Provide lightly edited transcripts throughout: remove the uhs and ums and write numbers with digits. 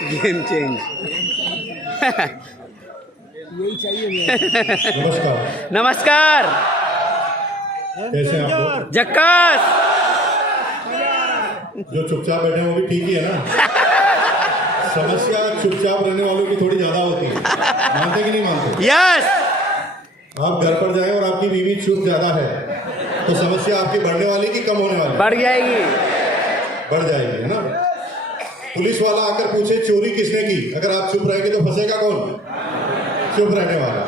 Game change. यही चाहिए। नमस्कार। नमस्कार। कैसे हैं आप लोग? जक्कास। जो चुपचाप बैठे हैं वो भी ठीक ही है ना। समस्या चुपचाप रहने वालों की थोड़ी ज्यादा होती है, मानते कि नहीं मानते? यस। आप घर पर जाएं और आपकी बीवी चुप ज्यादा है तो समस्या आपकी बढ़ने वाली कि कम होने वाली? बढ़ जाएगी। बढ़ जाएगी, है ना। पुलिस वाला आकर पूछे चोरी किसने की, अगर आप चुप रहेंगे तो फंसेगा कौन? चुप रहने वाला।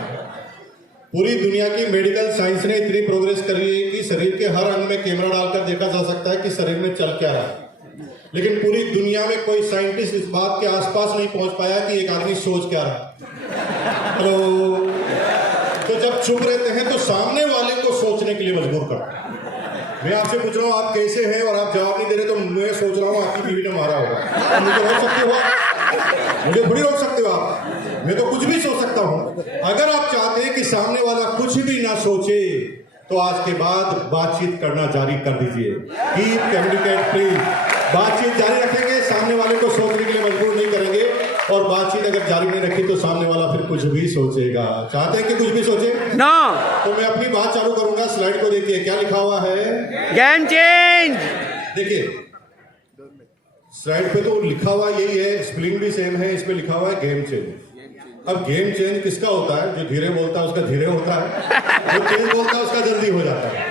पूरी दुनिया की मेडिकल साइंस ने इतनी प्रोग्रेस करी है कि शरीर के हर अंग में कैमरा डालकर देखा जा सकता है कि शरीर में चल क्या रहा है, लेकिन पूरी दुनिया में कोई साइंटिस्ट इस बात के आसपास नहीं पहुंच पाया कि एक आदमी सोच क्या रहा है। हेलो। तो जब चुप रहते हैं तो सामने वाले को सोचने के लिए मजबूर करते हैं। मैं आपसे पूछ रहा हूँ आप कैसे हैं और आप जवाब नहीं दे रहे तो मैं सोच रहा हूँ आपकी बीवी ने मारा होगा। मुझे रोक सकते हो आप? मुझे थोड़ी रोक सकते हो आप? मैं तो कुछ भी सोच सकता हूँ। अगर आप चाहते हैं कि सामने वाला कुछ भी ना सोचे तो आज के बाद बातचीत करना जारी कर दीजिए। Keep communicate please. बातचीत जारी रखेंगे, सामने वाले को सोचने के लिए मजबूर नहीं करेंगे, और बातचीत अगर जारी नहीं रखी तो सामने वाला फिर कुछ भी सोचेगा। चाहते हैं कि कुछ भी सोचे? नो। तो मैं अपनी बात चालू करूंगा। स्लाइड को देखिए, क्या लिखा हुआ है? Game change. देखिए स्लाइड पे तो लिखा हुआ यही है, स्पेलिंग भी सेम है, इसमें लिखा हुआ है गेम चेंज। अब गेम चेंज किसका होता है? जो धीरे बोलता है उसका धीरे होता है, जो तेज बोलता है उसका जल्दी हो जाता है।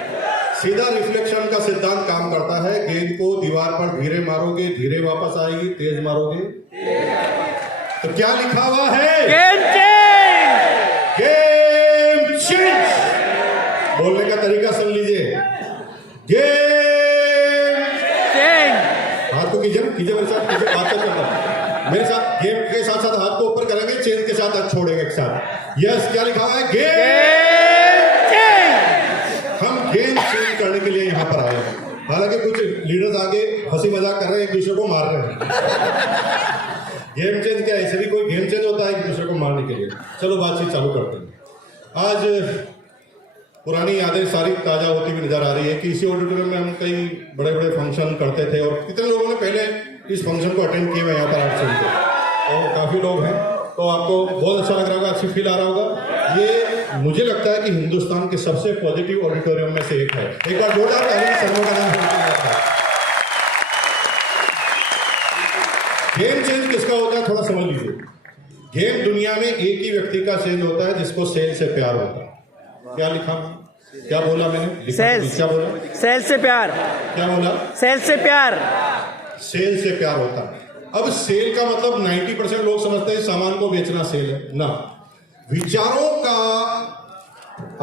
सीधा रिफ्लेक्शन का सिद्धांत काम करता है। गेंद को दीवार पर धीरे मारोगे, धीरे वापस आएगी, तेज मारोगे। तो क्या लिखा हुआ है? Game change. Game change. बोलने का तरीका सुन लीजिए। Game change. हाथ को कीजिए मेरे साथ, कीजिए, बात करता मेरे साथ। गेम के साथ साथ हाथ को ऊपर करेंगे, चेंज के साथ हाथ छोड़ेंगे एक साथ। यस, क्या लिखा हुआ है? Game change. हम गेम चेंज करने के लिए यहाँ पर आए हैं। हालांकि कुछ लीडर्स आगे हंसी मजाक कर रहे हैं, एक दूसरे को मार रहे हैं। गेम चेंज क्या है? ऐसे भी कोई गेम चेंज होता है एक दूसरे को मारने के लिए? चलो बातचीत चालू करते हैं। आज पुरानी यादें सारी ताजा होती हुई नजर आ रही है कि इसी ऑडिटोरियम में हम कई बड़े बड़े फंक्शन करते थे, और कितने लोगों ने पहले इस फंक्शन को अटेंड किए हुए यहाँ पर आज सुन के, और काफी लोग हैं, तो आपको बहुत अच्छा लग रहा होगा, अच्छी फील आ रहा होगा। ये मुझे लगता है कि हिंदुस्तान के सबसे पॉजिटिव ऑडिटोरियम में से एक है। एक बार जोरदार ताली सर्वों का नाम। गेम चेंज किसका होता है थोड़ा समझ लीजिए। गेम दुनिया में एक ही व्यक्ति का चेंज होता है जिसको सेल से प्यार होता है। क्या लिखा, क्या बोला मैंने? सेल। क्या बोला? सेल से प्यार। क्या बोला? सेल से प्यार। सेल से प्यार होता है। अब सेल का मतलब 90% लोग समझते हैं सामान को बेचना सेल है ना। विचारों का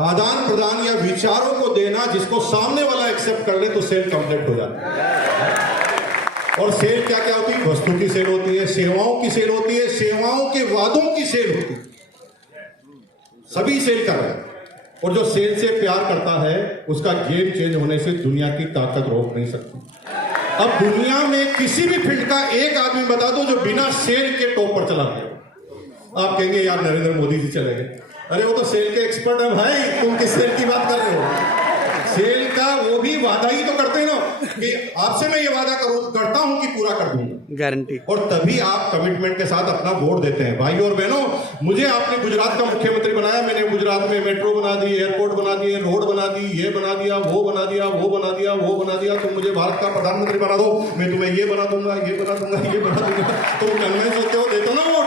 आदान प्रदान या विचारों को देना, जिसको सामने वाला एक्सेप्ट कर ले तो सेल कंप्लीट हो जाता है। और सेल क्या क्या होती है? वस्तु की सेल होती है, सेवाओं की सेल होती है, सेवाओं के वादों की सेल होती है, सभी सेल कर रहे हैं। और जो सेल से प्यार करता है उसका गेम चेंज होने से दुनिया की ताकत रोक नहीं सकती। अब दुनिया में किसी भी फील्ड का एक आदमी बता दो जो बिना सेल के टॉप पर चला गया। आप कहेंगे यार नरेंद्र मोदी जी चले गए। अरे वो तो सेल के एक्सपर्ट है भाई, तुम किस सेल की बात कर रहे हो? सेल का वो भी वादा ही तो करते हैं ना कि आपसे मैं ये वादा करता हूं कि पूरा कर दूंगा, गारंटी। और तभी आप कमिटमेंट के साथ अपना वोट देते हैं। भाई और बहनों, मुझे आपने गुजरात का मुख्यमंत्री बनाया, मैंने गुजरात में मेट्रो बना दी, एयरपोर्ट बना दिए, रोड बना दी, ये बना दिया, वो बना दिया, वो बना दिया, वो बना दिया। तुम मुझे भारत का प्रधानमंत्री बना दो, मैं तुम्हें ये बना दूंगा, ये बना दूंगा, ये बना दूंगा। तुम कन्विंस होते हो, देते हो ना वोट।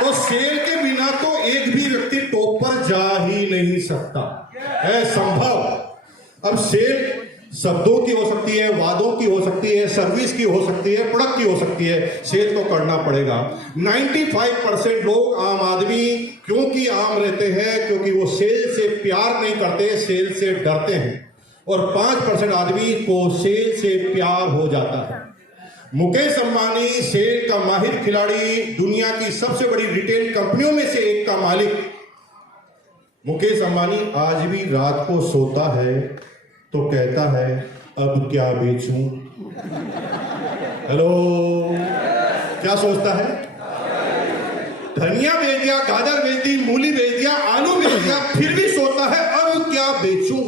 तो सेल के बिना तो एक भी व्यक्ति टॉप पर जा ही नहीं सकता है, संभव। अब सेल शब्दों की हो सकती है, वादों की हो सकती है, सर्विस की हो सकती है, प्रोडक्ट की हो सकती है। सेल तो करना पड़ेगा। 95% लोग, आम आदमी क्योंकि आम रहते हैं क्योंकि वो सेल से प्यार नहीं करते, सेल से डरते हैं। और 5% आदमी को सेल से प्यार हो जाता है। मुकेश अंबानी सेल का माहिर खिलाड़ी, दुनिया की सबसे बड़ी रिटेल कंपनियों में से एक का मालिक मुकेश अंबानी आज भी रात को सोता है तो कहता है अब क्या बेचूं। हेलो, क्या सोचता है? धनिया बेच दिया, गाजर बेच दी, मूली बेच दिया, आलू बेच दिया, फिर भी सोचता है अब क्या बेचूं।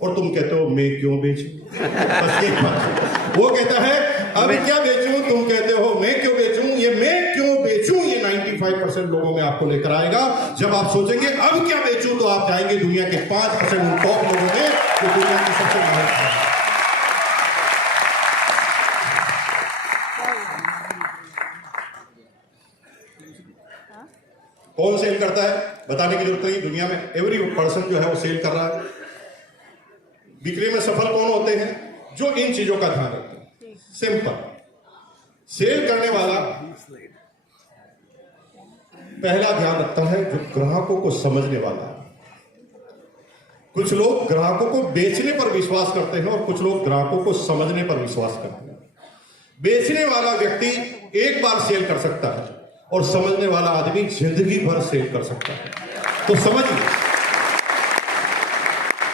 और तुम कहते हो मैं क्यों बेचूं? बस एक बात, वो कहता है अब क्या बेचूं, तुम कहते हो मैं क्यों बेचूं। ये आपको लेकर आएगा। जब आप सोचेंगे अब क्या बेचूं, तो आप जाएंगे दुनिया के 5% उन टॉप लोगों में जो दुनिया की सबसे महान है। कौन सेल करता है बताने की जरूरत नहीं, दुनिया में एवरी पर्सन जो है वो सेल कर रहा है। बिक्री में सफल कौन होते हैं? जो इन चीजों का ध्यान रखते हैं। सिंपल, सेल करने वाला पहला ध्यान रखता है जो ग्राहकों को समझने वाला है। कुछ लोग ग्राहकों को बेचने पर विश्वास करते हैं और कुछ लोग ग्राहकों को समझने पर विश्वास करते हैं। बेचने वाला व्यक्ति एक बार सेल कर सकता है और समझने वाला आदमी जिंदगी भर सेल कर सकता है। तो समझिए,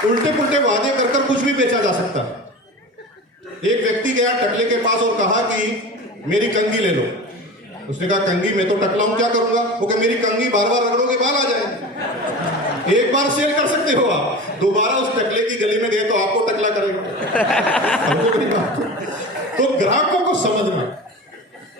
उल्टे पुल्टे वादे कर कर कुछ भी बेचा जा सकता है। एक व्यक्ति गया टकले के पास और कहा कि मेरी कंघी ले लो। उसने कहा कंघी मैं तो टकला हूं, क्या करूंगा? वो कहा मेरी कंघी बार बार रगड़ोगे बाल आ जाए। एक बार सेल कर सकते हो आप, दोबारा उस टकले की गली में गए तो आपको टकला करेगा। तो ग्राहकों को समझना,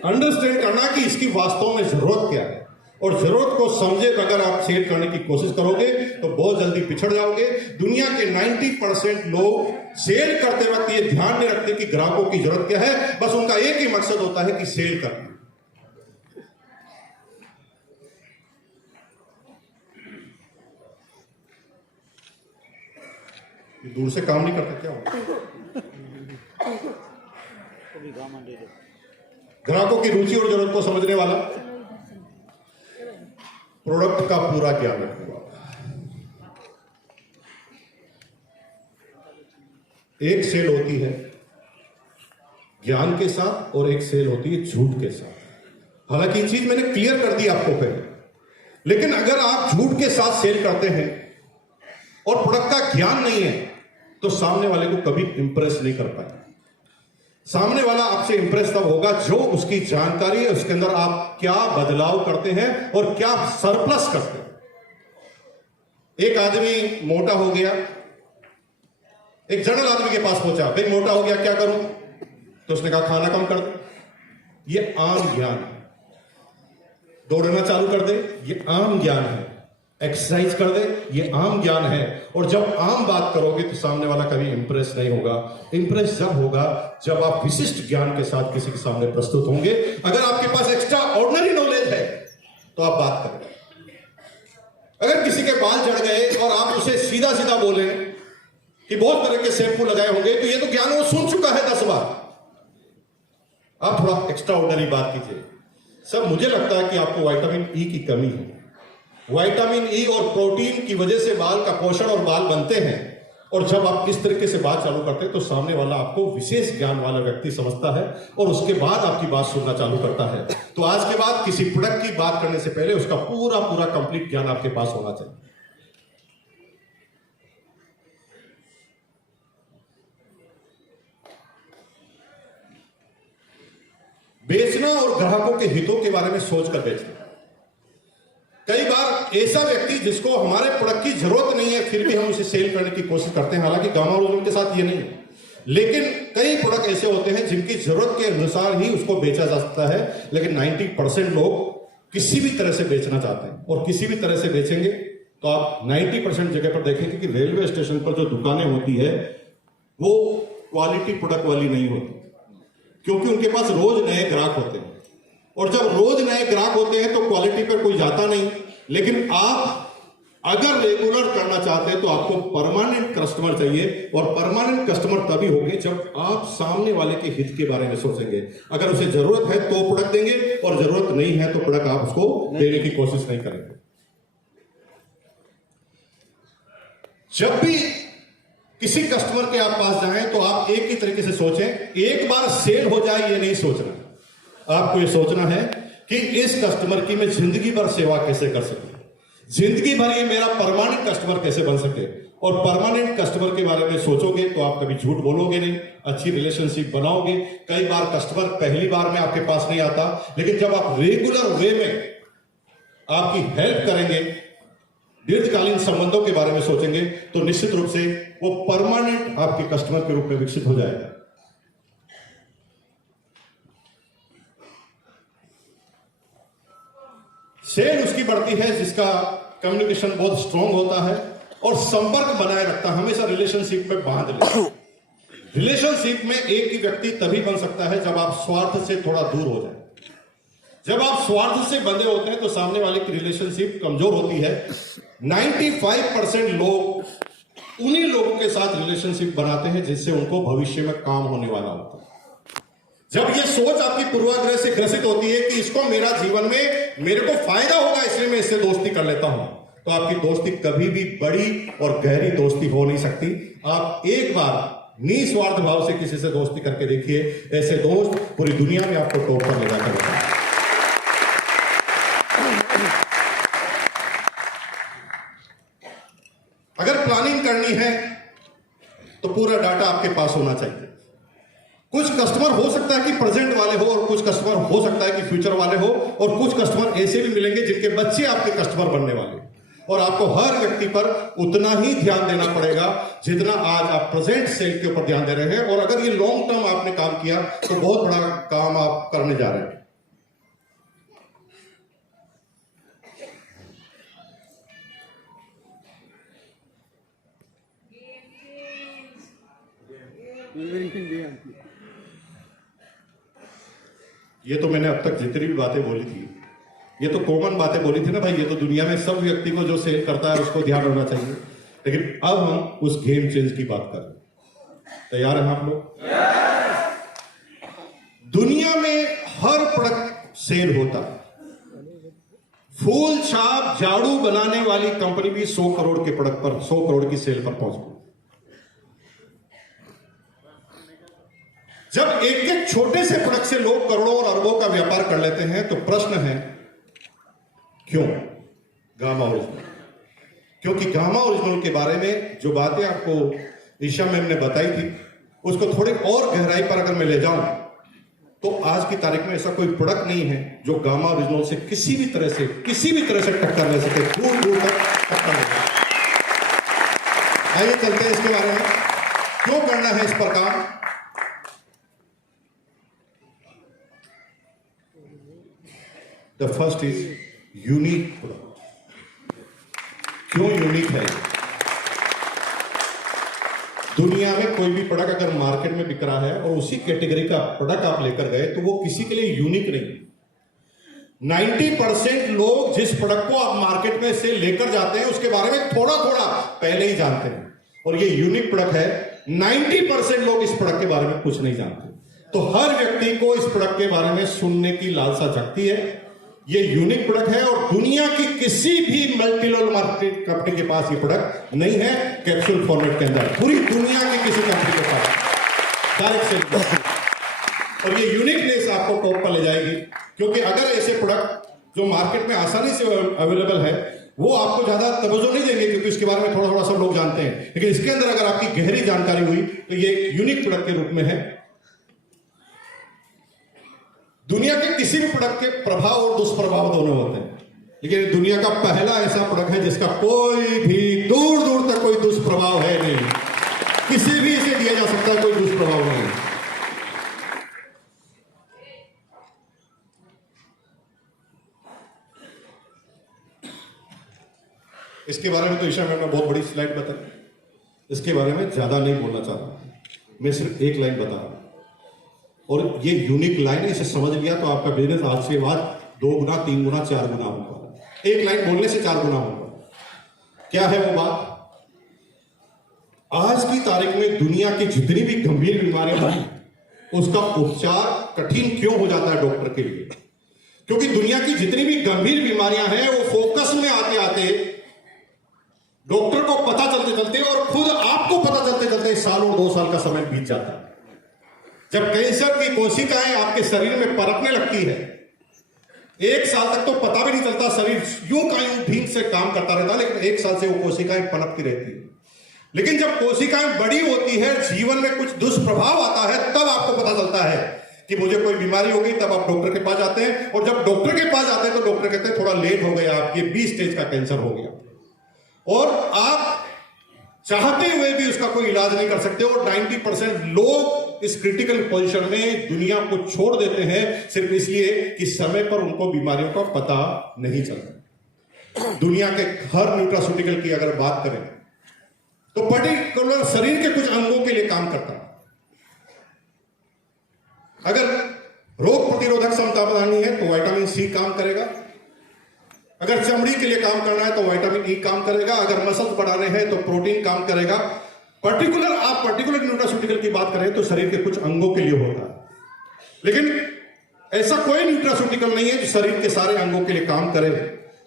अंडरस्टैंड करना कि इसकी वास्तव में जरूरत क्या है, और जरूरत को समझे अगर आप सेल करने की कोशिश करोगे तो बहुत जल्दी पिछड़ जाओगे। दुनिया के 90% लोग सेल करते वक्त ये ध्यान नहीं रखते कि ग्राहकों की जरूरत क्या है, बस उनका एक ही मकसद होता है कि सेल करना। ये दूर से काम नहीं करते क्या होता? ग्राहकों की रुचि और जरूरत को समझने वाला, प्रोडक्ट का पूरा ज्ञान रखने वाला। एक सेल होती है ज्ञान के साथ और एक सेल होती है झूठ के साथ। हालांकि ये चीज मैंने क्लियर कर दी आपको पहले, लेकिन अगर आप झूठ के साथ सेल करते हैं और प्रोडक्ट का ज्ञान नहीं है तो सामने वाले को कभी इंप्रेस नहीं कर पाए। सामने वाला आपसे इंप्रेस तब होगा जो उसकी जानकारी है, उसके अंदर आप क्या बदलाव करते हैं और क्या सरप्लस करते हैं। एक आदमी मोटा हो गया, एक जनरल आदमी के पास पहुंचा, भाई मोटा हो गया क्या करूं? तो उसने कहा खाना कम कर दे। ये आम ज्ञान है। दौड़ना चालू कर दे, ये आम ज्ञान है। एक्सरसाइज कर दे, ये आम ज्ञान है। और जब आम बात करोगे तो सामने वाला कभी इंप्रेस नहीं होगा। इंप्रेस जब होगा जब आप विशिष्ट ज्ञान के साथ किसी के सामने प्रस्तुत होंगे। अगर आपके पास एक्स्ट्रा ऑर्डिनरी नॉलेज है तो आप बात करें। अगर किसी के बाल झड़ गए और आप उसे सीधा सीधा बोले कि बहुत तरह के शैम्पू लगाए होंगे, तो ये तो ज्ञान वो सुन चुका है 10 बार। आप थोड़ा एक्स्ट्रा ऑर्डिनरी बात कीजिए। सब मुझे लगता है कि आपको विटामिन ई की कमी है। विटामिन ई और प्रोटीन की वजह से बाल का पोषण और बाल बनते हैं। और जब आप इस तरीके से बात चालू करते हैं तो सामने वाला आपको विशेष ज्ञान वाला व्यक्ति समझता है और उसके बाद आपकी बात सुनना चालू करता है। तो आज के बाद किसी प्रोडक्ट की बात करने से पहले उसका पूरा पूरा कंप्लीट ज्ञान आपके पास होना चाहिए। बेचना और ग्राहकों के हितों के बारे में सोचकर बेचना। कई बार ऐसा व्यक्ति जिसको हमारे प्रोडक्ट की जरूरत नहीं है फिर भी हम उसे सेल करने की कोशिश करते हैं, हालांकि गामा लोगों के साथ ये नहीं है, लेकिन कई प्रोडक्ट ऐसे होते हैं जिनकी जरूरत के अनुसार ही उसको बेचा जा सकता है। लेकिन 90% लोग किसी भी तरह से बेचना चाहते हैं और किसी भी तरह से बेचेंगे तो आप 90% जगह पर देखेंगे कि रेलवे स्टेशन पर जो दुकानें होती है वो क्वालिटी प्रोडक्ट वाली नहीं होती, क्योंकि उनके पास रोज नए ग्राहक होते हैं। और जब रोज नए ग्राहक होते हैं तो क्वालिटी पर कोई जाता नहीं। लेकिन आप अगर रेगुलर करना चाहते हैं तो आपको परमानेंट कस्टमर चाहिए, और परमानेंट कस्टमर तभी होंगे जब आप सामने वाले के हित के बारे में सोचेंगे। अगर उसे जरूरत है तो प्रोडक्ट देंगे और जरूरत नहीं है तो प्रोडक्ट आप उसको देने की कोशिश नहीं करेंगे। जब भी किसी कस्टमर के आप पास जाएं तो आप एक ही तरीके से सोचें, एक बार सेल हो जाए ये नहीं सोचना। आपको ये सोचना है कि इस कस्टमर की मैं जिंदगी भर सेवा कैसे कर सकूं, जिंदगी भर ये मेरा परमानेंट कस्टमर कैसे बन सके। और परमानेंट कस्टमर के बारे में सोचोगे तो आप कभी झूठ बोलोगे नहीं, अच्छी रिलेशनशिप बनाओगे। कई बार कस्टमर पहली बार में आपके पास नहीं आता, लेकिन जब आप रेगुलर वे में आपकी हेल्प करेंगे, दीर्घकालीन संबंधों के बारे में सोचेंगे, तो निश्चित रूप से वो परमानेंट आपके कस्टमर के रूप में विकसित हो जाएगा। सेल उसकी बढ़ती है जिसका कम्युनिकेशन बहुत स्ट्रांग होता है और संपर्क बनाए रखता है, हमेशा रिलेशनशिप में बांध लेता है। रिलेशनशिप में एक ही व्यक्ति तभी बन सकता है जब आप स्वार्थ से थोड़ा दूर हो जाए। जब आप स्वार्थ से बंधे होते हैं तो सामने वाले की रिलेशनशिप कमजोर होती है। 95% लोग उन्हीं लोगों के साथ रिलेशनशिप बनाते हैं जिससे उनको भविष्य में काम होने वाला होता है। जब ये सोच आपकी पूर्वाग्रह से ग्रसित होती है कि इसको मेरा जीवन में मेरे को फायदा होगा इसलिए मैं इससे दोस्ती कर लेता हूं, तो आपकी दोस्ती कभी भी बड़ी और गहरी दोस्ती हो नहीं सकती। आप एक बार निस्वार्थ भाव से किसी से दोस्ती करके देखिए, ऐसे दोस्त पूरी दुनिया में आपको टॉप पर ले जाकर रखेंगे। अगर प्लानिंग करनी है तो पूरा डाटा आपके पास होना चाहिए। कुछ कस्टमर हो सकता है कि प्रेजेंट वाले हो और कुछ कस्टमर हो सकता है कि फ्यूचर वाले हो और कुछ कस्टमर ऐसे भी मिलेंगे जिनके बच्चे आपके कस्टमर बनने वाले, और आपको हर व्यक्ति पर उतना ही ध्यान देना पड़ेगा जितना आज आप प्रेजेंट सेल के ऊपर ध्यान दे रहे हैं। और अगर ये लॉन्ग टर्म आपने काम किया तो बहुत बड़ा काम आप करने जा रहे हैं। ये तो मैंने अब तक जितनी भी बातें बोली थी ये तो कॉमन बातें बोली थी ना भाई, ये तो दुनिया में सब व्यक्ति को जो सेल करता है उसको ध्यान रखना चाहिए। लेकिन अब हम उस गेम चेंज की बात कर रहे हैं। तैयार हैं आप लोग? दुनिया में हर प्रोडक्ट सेल होता है। फूल छाप झाड़ू बनाने वाली कंपनी भी 100 करोड़ के प्रोडक्ट पर 100 करोड़ की सेल पर पहुंच गई। जब एक एक छोटे से प्रोडक्ट से लोग करोड़ों और अरबों का व्यापार कर लेते हैं तो प्रश्न है क्यों? Gamma original. क्योंकि गामा ओरिजिनल के बारे में जो बातें आपको ईशा मैम ने बताई थी उसको थोड़ी और गहराई पर अगर मैं ले जाऊं तो आज की तारीख में ऐसा कोई प्रोडक्ट नहीं है जो गामा ओरिजिनल से किसी भी तरह से टक्कर ले सके, दूर दूर तक टक्कर ले सके। आइए चलते हैं इसके बारे में, क्यों करना है इस पर काम। The first is unique product। क्यों यूनिक है? दुनिया में कोई भी प्रोडक्ट अगर मार्केट में बिक रहा है और उसी कैटेगरी का प्रोडक्ट आप लेकर गए तो वो किसी के लिए यूनिक नहीं। 90% लोग जिस प्रोडक्ट को आप मार्केट में से लेकर जाते हैं उसके बारे में थोड़ा थोड़ा पहले ही जानते हैं, और ये यूनिक प्रोडक्ट है। 90% लोग इस प्रोडक्ट के बारे में कुछ नहीं जानते। तो हर व्यक्ति को इस प्रोडक्ट के बारे में सुनने की लालसा जगती है। ये यूनिक प्रोडक्ट है और दुनिया की किसी भी मल्टी लेवल मार्केट कंपनी के पास ये प्रोडक्ट नहीं है कैप्सूल फॉर्मेट के अंदर, पूरी दुनिया की किसी कंपनी के पास डायरेक्ट सेल। और ये यूनिकनेस आपको टॉप पर ले जाएगी, क्योंकि अगर ऐसे प्रोडक्ट जो मार्केट में आसानी से अवेलेबल है वो आपको ज्यादा तवज्जो नहीं देंगे क्योंकि इसके बारे में थोड़ा थोड़ा सब लोग जानते हैं, लेकिन इसके अंदर अगर आपकी गहरी जानकारी हुई तो ये यूनिक प्रोडक्ट के रूप में है। दुनिया के किसी भी प्रोडक्ट के प्रभाव और दुष्प्रभाव दोनों होते हैं, लेकिन दुनिया का पहला ऐसा प्रोडक्ट है जिसका कोई भी दूर दूर तक कोई दुष्प्रभाव है नहीं, किसी भी इसे दिया जा सकता है, कोई दुष्प्रभाव नहीं। इसके बारे में तो ईशा मैम ने बहुत बड़ी स्लाइड बताई, इसके बारे में ज्यादा नहीं बोलना चाह रहा, मैं सिर्फ एक लाइन बता रहा हूं। और ये यूनिक लाइन है, इसे समझ लिया तो आपका बिजनेस आज से बाद 2 गुना 3 गुना 4 गुना होगा। एक लाइन बोलने से 4 गुना होगा। क्या है वो बात? आज की तारीख में दुनिया की जितनी भी गंभीर बीमारियां हैं उसका उपचार कठिन क्यों हो जाता है डॉक्टर के लिए? क्योंकि दुनिया की जितनी भी गंभीर बीमारियां हैं वो फोकस में आते आते डॉक्टर को पता चलते चलते और खुद आपको पता चलते चलते सालों 2 साल का समय बीत जाता है। जब कैंसर की कोशिकाएं आपके शरीर में पनपने लगती है, 1 साल तक तो पता भी नहीं चलता, शरीर यूं का यूं ठीक से काम करता रहता है, लेकिन 1 साल से वो कोशिकाएं पनपती रहती है। लेकिन जब कोशिकाएं बड़ी होती है, जीवन में कुछ दुष्प्रभाव आता है, तब आपको पता चलता है कि मुझे कोई बीमारी हो गई। तब आप डॉक्टर के पास जाते हैं, और जब डॉक्टर के पास जाते हैं तो डॉक्टर कहते हैं थोड़ा लेट हो गया, आपके 20 स्टेज का कैंसर हो गया, और आप चाहते हुए भी उसका कोई इलाज नहीं कर सकते। और 90% लोग इस क्रिटिकल पोजीशन में दुनिया को छोड़ देते हैं सिर्फ इसलिए कि समय पर उनको बीमारियों का पता नहीं चलता। दुनिया के हर न्यूट्रास्यूटिकल की अगर बात करें तो पर्टिकुलर शरीर के कुछ अंगों के लिए काम करता है। अगर रोग प्रतिरोधक क्षमता बढ़ानी है तो विटामिन सी काम करेगा। अगर चमड़ी के लिए काम करना है तो विटामिन ई काम करेगा। अगर मसल्स बढ़ाने हैं तो प्रोटीन काम करेगा। पर्टिकुलर न्यूट्रास्यूटिकल की बात करें तो शरीर के कुछ अंगों के लिए होता है, लेकिन ऐसा कोई न्यूट्रास्यूटिकल नहीं है जो शरीर के सारे अंगों के लिए काम करे।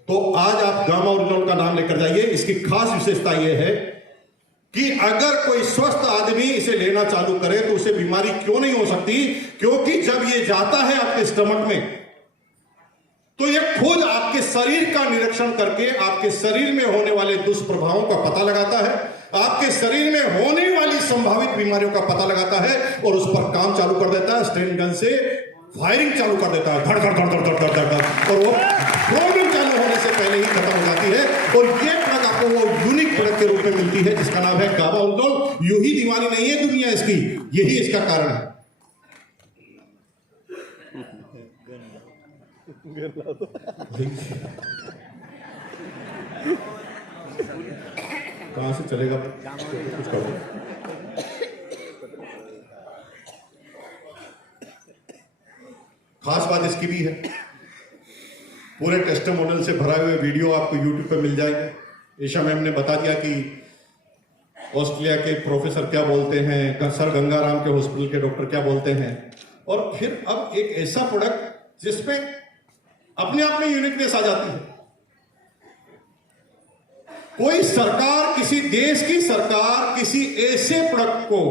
तो आज आप गामा ओरिजिनल का नाम लेकर जाइए। इसकी खास विशेषता यह है कि अगर कोई स्वस्थ आदमी इसे लेना चालू करे तो उसे बीमारी क्यों नहीं हो सकती, क्योंकि जब ये जाता है आपके स्टमक में तो ये खुद आपके शरीर का निरीक्षण करके आपके शरीर में होने वाले दुष्प्रभावों का पता लगाता है, आपके शरीर में होने वाली संभावित बीमारियों का पता लगाता है और उस पर काम चालू कर देता है। स्टेन गन से फायरिंग चालू कर देता है, धड़ धड़ धड़ धड़ धड़ धड़ धड़ धड़, और वो प्रॉब्लम चालू होने से पहले ही खत्म हो जाती है। और ये ड्रग आपको वो यूनिक ड्रग के रूप में मिलती है जिसका नाम है गाबा ओरिजिनल। यूं ही दीवानी नहीं है दुनिया इसकी, यही इसका कारण है। कहां से चलेगा कुछ करो। खास बात इसकी भी है, पूरे टेस्टिमोनियल से भरा हुए वीडियो आपको यूट्यूब पे मिल जाएंगे। ईशा मैम ने बता दिया कि ऑस्ट्रेलिया के प्रोफेसर क्या बोलते हैं, सर गंगाराम के हॉस्पिटल के डॉक्टर क्या बोलते हैं। और फिर अब एक ऐसा प्रोडक्ट जिसमें अपने आप में यूनिकनेस आ जाती है। कोई सरकार, किसी देश की सरकार किसी ऐसे प्रोडक्ट को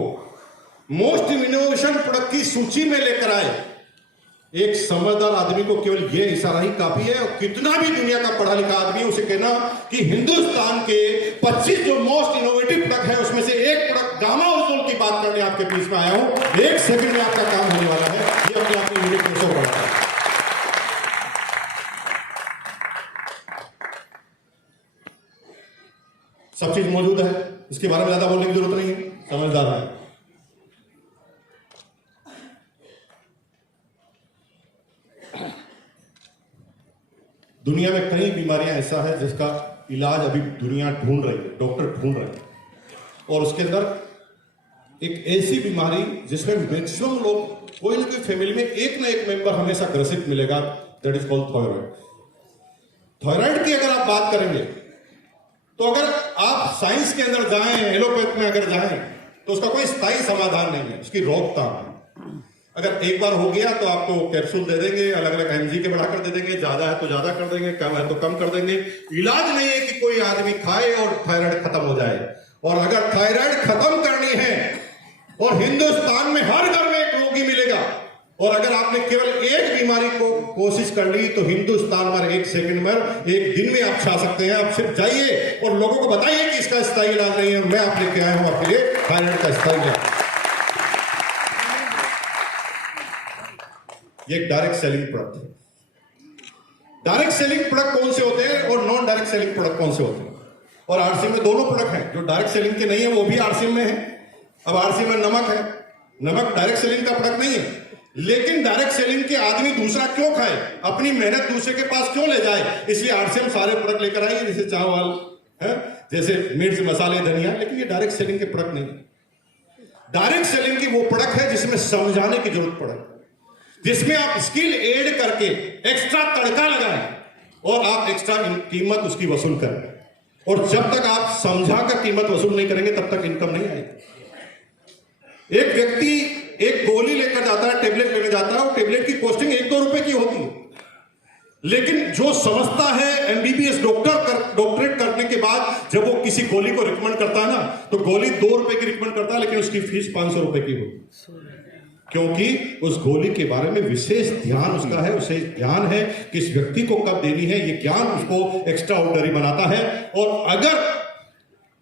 मोस्ट इनोवेशन प्रोडक्ट की सूची में लेकर आए, एक समझदार आदमी को केवल यह इशारा ही काफी है। और कितना भी दुनिया का पढ़ा लिखा आदमी उसे कहना कि हिंदुस्तान के 25 जो मोस्ट इनोवेटिव प्रोडक्ट है उसमें से एक प्रोडक्ट गामा ओरिजिनल की बात करने आपके बीच में आया हूं, 1 सेकंड में आपका काम होने वाला है। ये अपने आप में यूनिक प्रोसेस बढ़ाता है। सब चीज मौजूद है, इसके बारे में ज्यादा बोलने की जरूरत नहीं है, समझदार है। दुनिया में कई बीमारियां ऐसा है जिसका इलाज अभी दुनिया ढूंढ रही है, डॉक्टर ढूंढ रहे हैं। और उसके अंदर एक ऐसी बीमारी जिसमें मैक्सिमम लोग, कोई ना कोई फैमिली में एक ना एक मेंबर हमेशा ग्रसित मिलेगा, that is called thyroid. Thyroid की अगर आप बात करेंगे तो अगर आप साइंस के अंदर जाएं, एलोपैथ में अगर जाएं तो उसका कोई स्थायी समाधान नहीं है, उसकी रोकथाम है। अगर एक बार हो गया तो आपको कैप्सूल दे देंगे, अलग अलग एमजी के बढ़ाकर दे देंगे, ज्यादा है तो ज्यादा कर देंगे, कम है तो कम कर देंगे। इलाज नहीं है कि कोई आदमी खाए और थायराइड खत्म हो जाए। और अगर थायराइड खत्म करनी है और हिंदुस्तान में हर घर में एक रोगी मिलेगा, और अगर आपने केवल एक बीमारी को कोशिश कर ली तो हिंदुस्तान में 1 सेकंड में, 1 दिन में आप छा सकते हैं। आप सिर्फ जाइए और लोगों को बताइए कि इसका स्थायी इलाज नहीं है। मैं आप लेके आया हूं आपके लिए थायराइड का स्थायी इलाज। ये डायरेक्ट सेलिंग प्रोडक्ट है। डायरेक्ट सेलिंग प्रोडक्ट कौन से होते हैं और नॉन डायरेक्ट सेलिंग प्रोडक्ट कौन से होते हैं? और आरसीएम में दोनों प्रोडक्ट हैं। जो डायरेक्ट सेलिंग के नहीं है वो भी आरसीएम में है। अब आरसीएम में नमक है, नमक डायरेक्ट सेलिंग का प्रोडक्ट नहीं है, लेकिन डायरेक्ट सेलिंग के आदमी दूसरा क्यों खाए, अपनी मेहनत दूसरे के पास क्यों ले जाए, इसलिए आरसीएम सारे प्रोडक्ट लेकर आई है, जैसे चावल है, जैसे मिर्च, मसाले, धनिया। लेकिन ये डायरेक्ट सेलिंग के प्रोडक्ट नहीं है। डायरेक्ट सेलिंग की वो प्रोडक्ट है जिसमें समझाने की जरूरत पड़े, जिसमें आप स्किल ऐड करके एक्स्ट्रा तड़का लगाएं और आप एक्स्ट्रा कीमत उसकी वसूल करें। और जब तक आप समझाकर कीमत वसूल नहीं करेंगे तब तक इनकम नहीं आएगी। एक व्यक्ति एक गोली लेकर जाता है, टेबलेट लेने जाता है, और टेबलेट की कॉस्टिंग 1-2 रुपए की होती है, लेकिन जो समझता है एमबीबीएस डॉक्टरेट करने के बाद जब वो किसी गोली को रिकमेंड करता है ना, तो गोली 2 रुपए की रिकमेंड करता है, लेकिन उसकी फीस 500 रुपए की होती, क्योंकि उस गोली के बारे में विशेष ध्यान उसका है, उसे ज्ञान है कि इस व्यक्ति को कब देनी है। ये ज्ञान उसको एक्स्ट्रा ऑर्डिनरी बनाता है। और अगर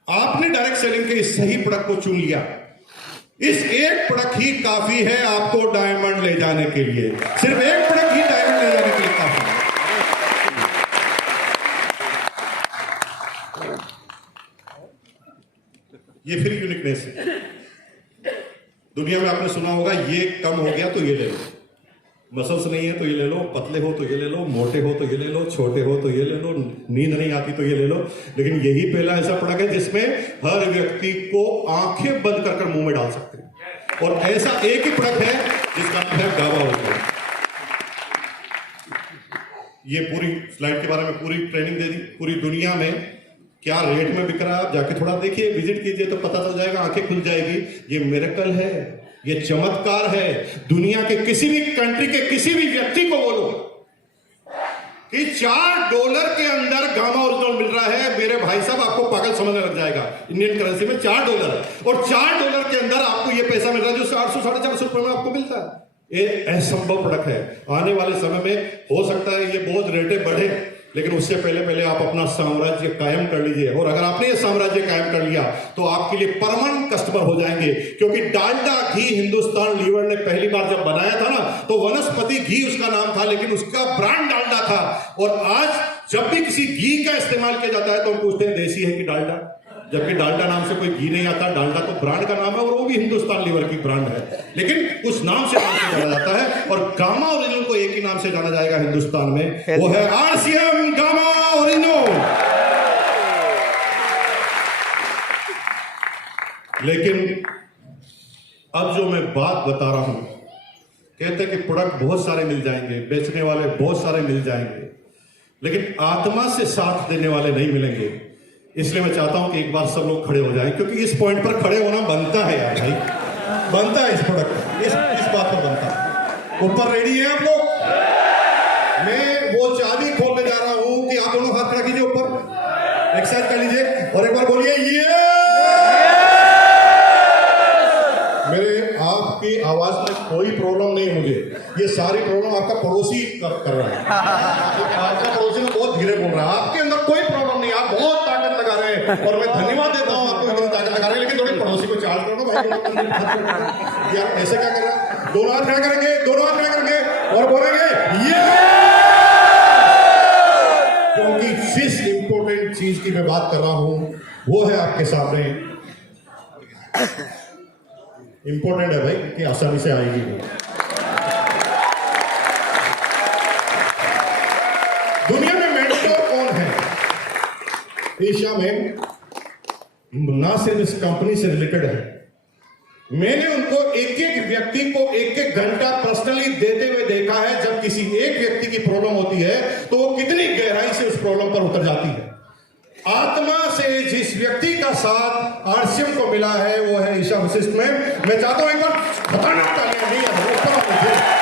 आपने डायरेक्ट सेलिंग के इस सही प्रोडक्ट को चुन लिया, इस एक प्रोडक्ट ही काफी है आपको डायमंड ले जाने के लिए। सिर्फ एक प्रोडक्ट ही डायमंड ले जाने के लिए काफी है। ये फिर यूनिकनेस है। दुनिया में आपने सुना होगा ये कम हो गया तो ये ले लो, मसल्स नहीं है तो ये ले लो, पतले हो तो ये ले लो, मोटे हो तो ये ले लो, छोटे हो तो ये ले लो, नींद नहीं आती तो ये ले लो। लेकिन यही पहला ऐसा प्रोडक्ट है जिसमें हर व्यक्ति को आंखें बंद कर मुंह में डाल सकते हैं, और ऐसा एक ही प्रोडक्ट है जिसका नाम है गावा ओरिजिनल। ये पूरी स्लाइड के बारे में पूरी ट्रेनिंग दे दी, पूरी दुनिया में क्या रेट में बिक रहा है आप जाके थोड़ा देखिए, विजिट कीजिए तो पता चल जाएगा, आंखें खुल जाएगी। ये मिरेकल है, ये चमत्कार है। दुनिया के किसी भी कंट्री के किसी भी व्यक्ति को बोलो कि $4 के अंदर गामा ओरिजिनल मिल रहा है, मेरे भाई साहब आपको पागल समझने लग जाएगा। इंडियन करेंसी में $4, और $4 के अंदर आपको ये पैसा मिल रहा है जो 800 साढ़े 400 रुपए में आपको मिलता है। ये असंभव प्रोडक्ट है। आने वाले समय में हो सकता है ये बहुत रेटें बढ़े, लेकिन उससे पहले आप अपना साम्राज्य कायम कर लीजिए, और अगर आपने ये साम्राज्य कायम कर लिया तो आपके लिए परमानेंट कस्टमर हो जाएंगे। क्योंकि डालडा घी हिंदुस्तान लीवर ने पहली बार जब बनाया था ना, तो वनस्पति घी उसका नाम था, लेकिन उसका ब्रांड डालडा था। और आज जब भी किसी घी का इस्तेमाल किया जाता है तो हम पूछते हैं देसी है कि डालडा, जबकि डालडा नाम से कोई घी नहीं आता। डालडा तो ब्रांड का नाम है, और वो भी हिंदुस्तान लीवर की ब्रांड है, लेकिन उस नाम से जाना जाता है। और गामा ओरिजिनल को एक ही नाम से जाना जाएगा हिंदुस्तान में, वो है आरसीएम गामा ओरिजिनल। लेकिन अब जो मैं बात बता रहा हूं, कहते हैं कि प्रोडक्ट बहुत सारे मिल जाएंगे, बेचने वाले बहुत सारे मिल जाएंगे, लेकिन आत्मा से साथ देने वाले नहीं मिलेंगे। इसलिए मैं चाहता हूं कि एक बार सब लोग खड़े हो जाएं, क्योंकि इस पॉइंट पर खड़े होना बनता है यार भाई, बनता है। इस प्रोडक्ट इस बात पर बनता है। ऊपर रेडी है आप लोग? मैं वो चाबी खोलने जा रहा हूं कि आप दोनों हाथ खड़ा कीजिए, ऊपर एक्सरसाइज कर लीजिए, और एक बार बोलिए ये। मेरे आपकी आवाज में कोई प्रॉब्लम नहीं, मुझे ये सारी प्रॉब्लम आपका पड़ोसी कर रहा है। आपका पड़ोसी में बहुत धीरे बोल रहा है, आपके अंदर कोई प्रॉब्लम नहीं, आप बहुत ताकत लगा रहे हैं, और मैं धन्यवाद देता हूं आपको इतनी ताकत लगा रहे हैं। लेकिन थोड़ी पड़ोसी को चार्ज करो भाई, यार ऐसे क्या कर रहा है? दोनों हाथ खड़ा करेंगे, दोनों हाथ खड़ा करेंगे और बोलेंगे ये। क्योंकि जिस इंपॉर्टेंट चीज की मैं बात कर रहा हूं वो है आपके सामने, इंपॉर्टेंट है भाई, कि आसानी से आएगी नहीं। दुनिया में मेंटोर कौन है? एशिया में ना सिर्फ इस कंपनी से रिलेटेड है, मैंने उनको एक एक व्यक्ति को एक एक घंटा पर्सनली देते हुए देखा है। जब किसी एक व्यक्ति की प्रॉब्लम होती है तो वो कितनी गहराई से उस प्रॉब्लम पर उतर जाती है। आत्मा से जिस व्यक्ति का साथ आरसीएम को मिला है वो है ईशा वशिष्ठ में। मैं चाहता हूं एक बार खतरनाक तालियां नहीं है।